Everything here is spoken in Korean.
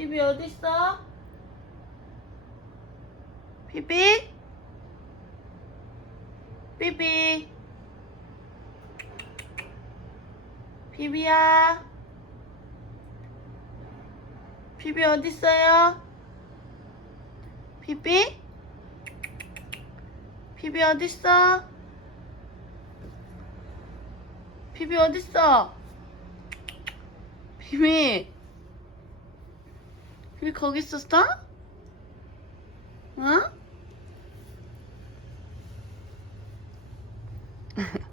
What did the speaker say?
피비 어딨어? 피비? 피비? 피비야? 피비 어딨어요? 피비? 피비 어딨어? 피비 어딨어? 피비? 피비 거기 있었어? 응?